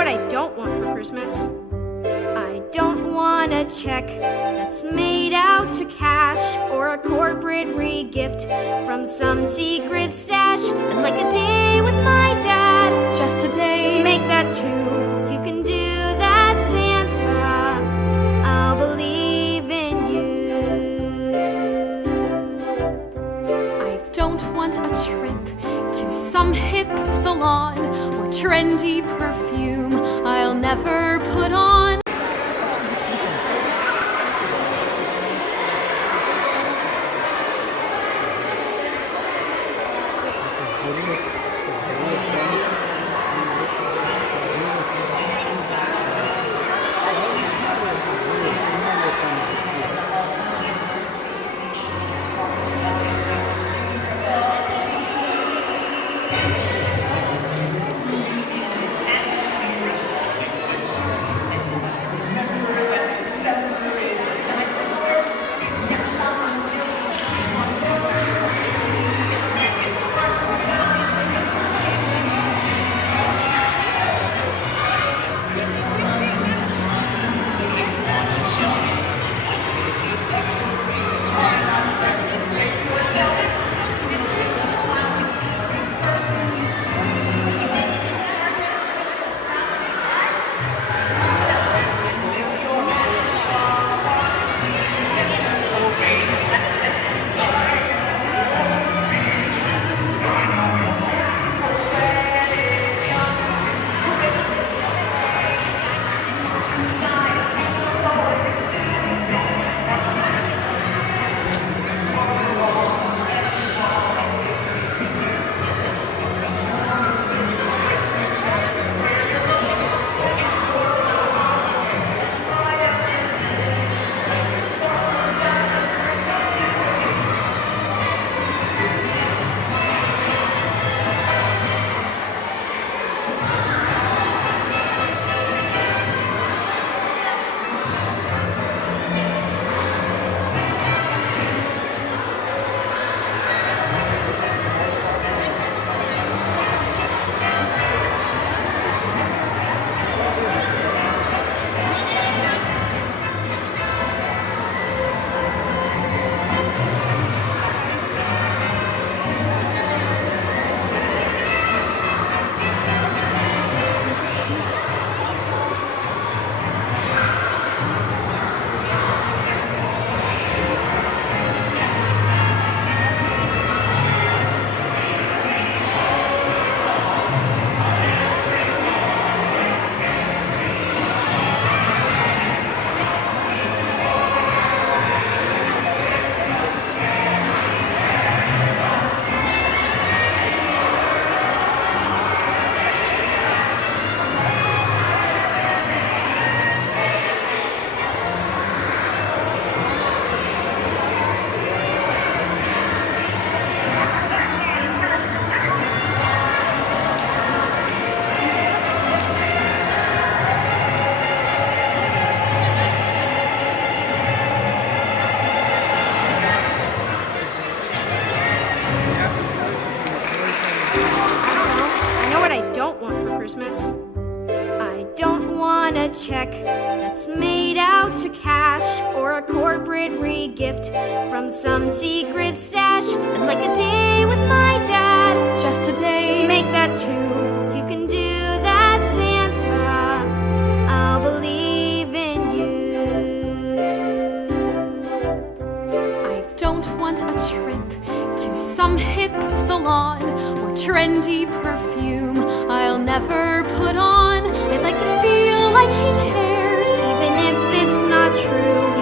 what I don't want for Christmas. I don't want a check that's made out to cash, or a corporate re-gift from some secret stash. I'd like a day with my dad, just a day. Make that two. If you can do that, Santa, I'll believe in you. I don't want a trip to some hip salon or trendy perfume I'll never put on. Christmas. I don't want a check that's made out to cash, or a corporate re-gift from some secret stash. I'd like a day with my dad, just a day. Make that two. If you can do that, Santa, I'll believe in you. I don't want a trip to some hip salon or trendy perfume I'll never put on. I'd like to feel like he cares, even if it's not true.